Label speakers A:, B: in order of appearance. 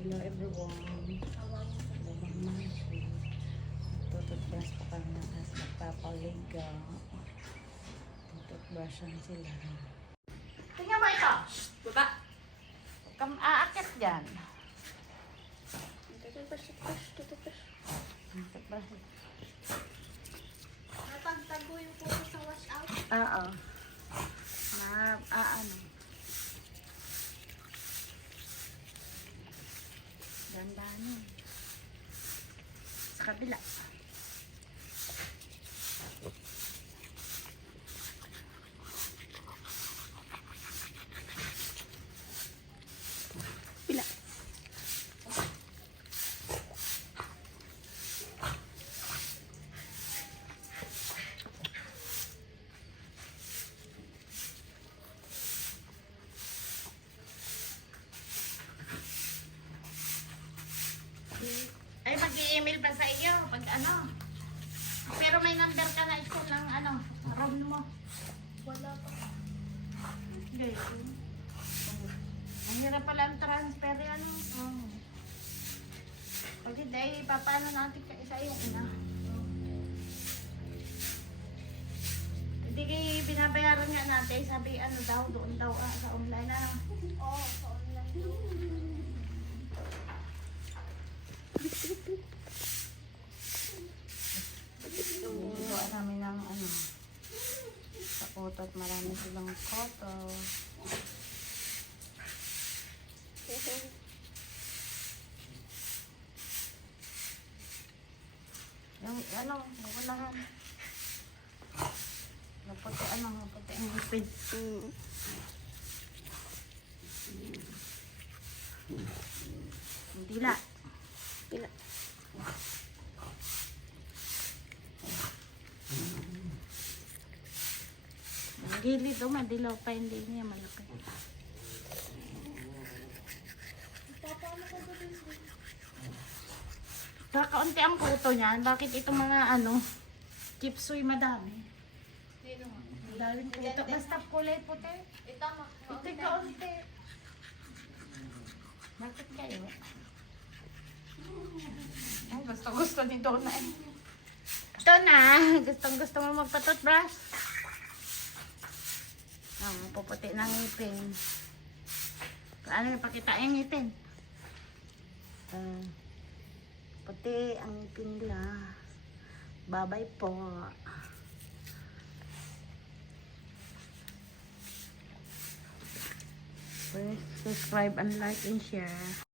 A: Hello everyone. Tututbrush pa kami ng as magpapaliga. Tututbrushan sila. Tingnan mo ito! Shh! Baba! Huwag kang aakit dyan. Tututbrush.
B: Napagtago yung photo sa wash out.
A: Oo. Na, ah, ano. Dandahan Sa kabila. Kabila. Ay, mag-i-email pa sa iyo pag ano. Pero may number ka na ito ng ano, room mo.
B: Wala pa.
A: Hindi. Ang hirap pala ang transfer yan. Oh. Pag hindi, papaano natin ka isa yung ina. Hindi kayo binabayaran nga natin. Sabi ano daw, doon daw ah, sa online na.
B: Oo, sa online.
A: Binubuan namin ng ano, sa koto at marami silang koto. Yung ano, walahan. Naputi ano, naputi ang ipid. Ang dila.
B: Dila.
A: Gilid, oh, madilaw pa hindi niya malaki. Kakaunti ang puto niyan. Bakit itong mga ano, chipsuy madami? Daling puto. Basta kulay puti.
B: Ito.
A: Ito kaunti. Bakit kayo? Ay, gusto gusto ni Donna eh. Ito na. Gustong gusto mo magpa-toothbrush. Ah, puputi ng ngipin. Paano yung pakita yung ngipin? Ah, puti ang ngipin nila. Babay po. Please subscribe and like and share.